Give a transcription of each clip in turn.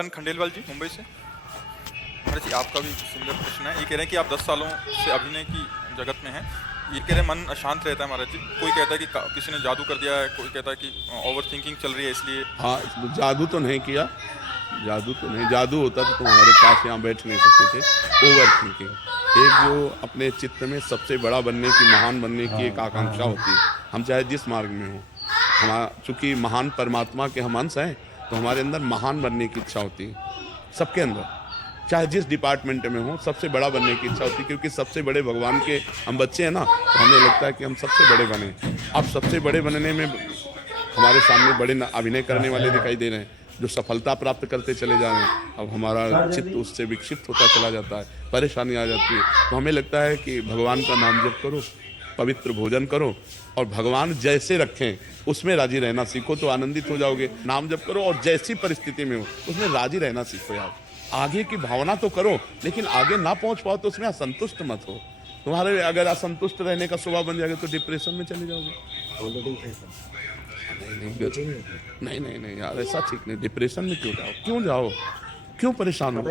खंडेलवाल जी मुंबई से। हमारे जी आपका भी सुंदर प्रश्न है। ये कह रहे हैं कि आप 10 सालों से अभिनय की जगत में हैं। ये कह रहे हैं मन अशांत रहता है महाराज जी। कोई कहता है कि किसी ने जादू कर दिया है, कोई कहता है कि ओवर थिंकिंग चल रही है इसलिए। हाँ, जादू तो नहीं किया, जादू तो नहीं। जादू होता तो तुम हमारे पास यहाँ बैठ नहीं सकते थे। ओवर थिंकिंग, एक जो अपने चित्त में सबसे बड़ा बनने की, महान बनने की एक आकांक्षा होती है। हम चाहे जिस मार्ग में हो, हम चूँकि महान परमात्मा के हम अंश हैं, तो हमारे अंदर महान बनने की इच्छा होती है सबके अंदर, चाहे जिस डिपार्टमेंट में हो सबसे बड़ा बनने की इच्छा होती है। क्योंकि सबसे बड़े भगवान के हम बच्चे हैं ना, तो हमें लगता है कि हम सबसे बड़े बने। अब सबसे बड़े बनने में हमारे सामने बड़े अभिनय करने वाले दिखाई दे रहे हैं, जो सफलता प्राप्त करते चले जा रहे हैं। अब हमारा चित्त उससे विक्षिप्त होता चला जाता है, परेशानी आ जाती है। तो हमें लगता है कि भगवान का नाम जप करो, पवित्र भोजन करो, और भगवान जैसे रखें उसमें राजी रहना सीखो, तो आनंदित हो जाओगे। नाम जप करो और जैसी परिस्थिति में हो उसमें राजी रहना सीखो यार। आगे की भावना तो करो, लेकिन आगे ना पहुंच पाओ तो उसमें असंतुष्ट मत हो। तुम्हारे अगर असंतुष्ट रहने का स्वभाव बन जाएगा तो डिप्रेशन में चले जाओगे। नहीं नहीं नहीं यार, ऐसा ठीक नहीं। डिप्रेशन में क्यों जाओ, क्यों परेशान हो?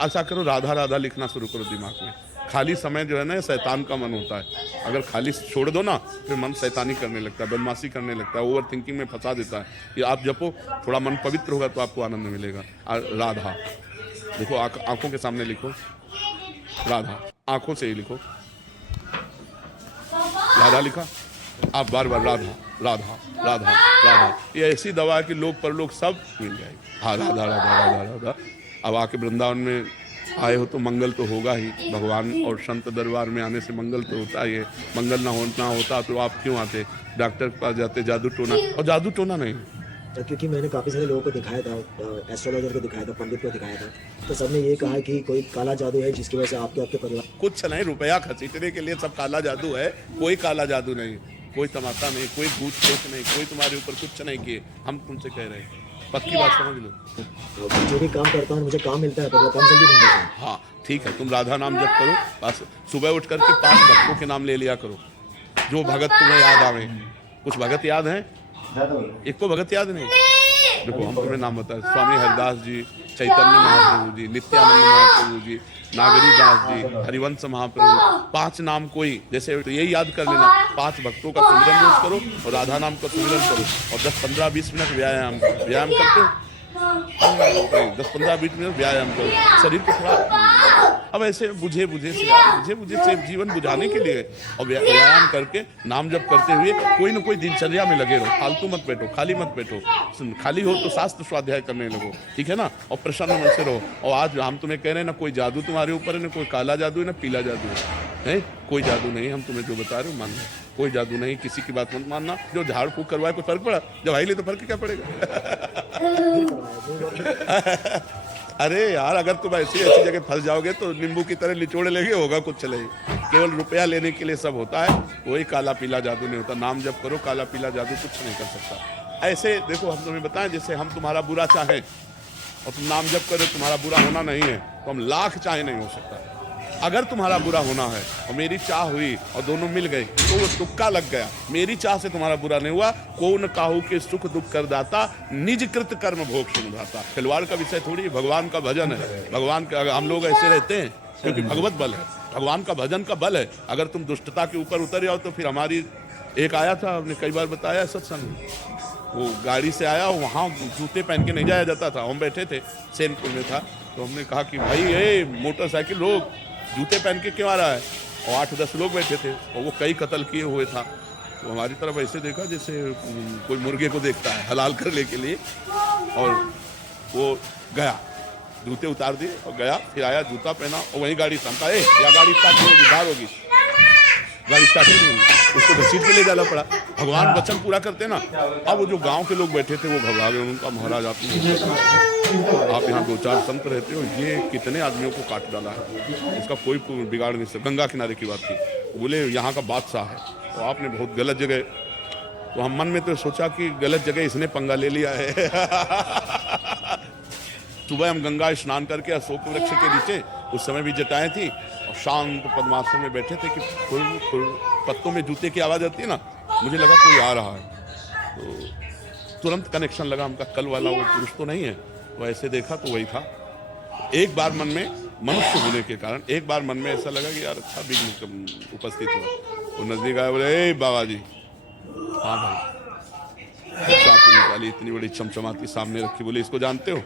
ऐसा करो, राधा राधा लिखना शुरू करो दिमाग में। खाली समय जो है ना, शैतान का मन होता है। अगर खाली छोड़ दो ना, फिर मन शैतानी करने लगता है, बदमाशी करने लगता है, ओवर थिंकिंग में फंसा देता है। ये आप जपो, थोड़ा मन पवित्र होगा तो आपको आनंद मिलेगा। राधा देखो, आंखों के सामने लिखो राधा, आंखों से ही लिखो। राधा लिखा, आप बार बार राधा राधा राधा राधा। ये ऐसी दवा है कि लोग परलोक सब मिल जाएगी। हाँ, राधा राधा राधा राधा। अब आके वृंदावन में आए हो तो मंगल तो होगा ही। भगवान और संत दरबार में आने से मंगल तो होता ही है। मंगल ना होता तो आप क्यों आते? डॉक्टर के पास जाते जादू टोना, और जादू टोना नहीं। क्योंकि मैंने काफ़ी सारे लोगों को दिखाया था, एस्ट्रोलॉजर को दिखाया था, पंडित को दिखाया था, तो सबने ये कहा कि कोई काला जादू है जिसकी वजह से आपके परिवार कुछ नहीं। रुपया खसीटने के लिए सब काला जादू है। कोई काला जादू नहीं, कोई तमाशा नहीं, कोई भूत प्रेत नहीं, कोई तुम्हारे ऊपर कुछ नहीं किए। हम तुमसे कह रहे हैं, पक्की बात समझ लो। तो जो भी काम करता हूँ मुझे काम मिलता है, पर वो काम जल्दी मिलता है। हाँ ठीक है, तुम राधा नाम जप करो। बस सुबह उठ करके 5 भक्तों के नाम ले लिया करो, जो भगत तुम्हें याद आवे। कुछ भगत याद हैं? एक को भगत याद नहीं। देखो, हम तुम्हें नाम बताए, स्वामी हरिदास जी, चैतन्य महाप्रभु जी, नित्यानंद महाप्रभु जी, नागरी दास जी, हरिवंश महाप्रभु। 5 नाम कोई, जैसे तो यही याद कर लेना। 5 भक्तों का सुमिरन रोज करो और राधा नाम का सुमिरन करो, और 10-15-20 मिनट व्यायाम करते हो। 10-15-20 मिनट व्यायाम करो, शरीर को थोड़ा। अब ऐसे बुझे से जीवन बुझाने के लिए, और व्यायाम करके नाम जप करते हुए कोई ना कोई दिनचर्या में लगे रहो। फालतू मत बैठो, खाली मत बैठो। खाली हो तो शास्त्र स्वाध्याय करने लगो, ठीक है ना, और प्रसन्न मन से रहो। और आज हम तुम्हें कह रहे हैं ना, कोई जादू तुम्हारे ऊपर है, ना कोई काला जादू है, ना पीला जादू है। कोई जादू नहीं। हम तुम्हें जो बता रहे हो मान लो, कोई जादू नहीं। किसी की बात मत मानना। जो झाड़ फूक करवाए कोई फर्क पड़ा? जब आई ले तो फर्क क्या पड़ेगा? अरे यार, अगर तुम ऐसी जगह फंस जाओगे तो नींबू की तरह निचोड़े लेंगे, होगा कुछ चलेगी। केवल रुपया लेने के लिए सब होता है, कोई काला पीला जादू नहीं होता। नाम जप करो, काला पीला जादू कुछ नहीं कर सकता। ऐसे देखो, हम तुम्हें बताएं, जैसे हम तुम्हारा बुरा चाहें और तुम नाम जप करो, तुम्हारा बुरा होना नहीं है, तो हम लाख चाहे नहीं हो सकता। अगर तुम्हारा बुरा होना है और मेरी चाह हुई और दोनों मिल गए, तो वो तुक्का लग गया। मेरी चाह से तुम्हारा बुरा नहीं हुआ। कौन काहू के सुख दुख कर दाता, निज कृत कर्म भोग सुनभाता। खिलवाड़ का विषय थोड़ी, भगवान का भजन है। भगवान का हम लोग ऐसे रहते हैं क्योंकि भगवत बल है, भगवान का भजन का बल है। अगर तुम दुष्टता के ऊपर उतर जाओ तो फिर हमारी एक आया था, हमने कई बार बताया सत्संग में, वो गाड़ी से आया, वहाँ जूते पहन के नहीं जाया जाता था। हम बैठे थे, सैनपुर में था, तो हमने कहा कि भाई ये मोटरसाइकिल रोक, जूते पहन के क्यों आ रहा है? और 8-10 लोग बैठे थे, और वो कई कत्ल किए हुए था। तो हमारी तरफ ऐसे देखा जैसे कोई मुर्गे को देखता है हलाल करने के लिए, और वो गया, जूते उतार दिए और गया। फिर आया, जूता पहना और वहीं गाड़ी थमका, या गाड़ी स्टार्ट होगी, बाहर होगी। गाड़ी स्टार्ट नहीं हुई, उसको घसीट के ले जाना पड़ा। भगवान वचन पूरा करते ना। अब वो जो गांव के लोग बैठे थे वो घबरा गए। उनका, महाराज आप यहाँ 2-4 संत रहते हो, ये कितने आदमियों को काट डाला है, इसका कोई बिगाड़ नहीं सकता। गंगा किनारे की बात थी। बोले यहाँ का बादशाह है, तो आपने बहुत गलत जगह। तो हम मन में तो सोचा कि गलत जगह इसने पंगा ले लिया है। सुबह हम गंगा स्नान करके अशोक वृक्ष के नीचे, उस समय भी जटाएं थी, और शांत पद्मासन में बैठे थे कि खुल पत्तों में जूते की आवाज़ आती है ना, मुझे लगा कोई आ रहा है। तो तुरंत कनेक्शन लगा हमका, कल वाला वो पुरुष तो नहीं है। तो ऐसे देखा तो वही था। एक बार मन में, मनुष्य होने के कारण एक बार मन में ऐसा लगा कि यार अच्छा विघ्न उपस्थित हुआ। वो नजदीक आया, बोले ए बाबा जी। हाँ भाई, चाकू निकाली, इतनी बड़ी चमचमाती सामने रखी, बोले इसको जानते हो?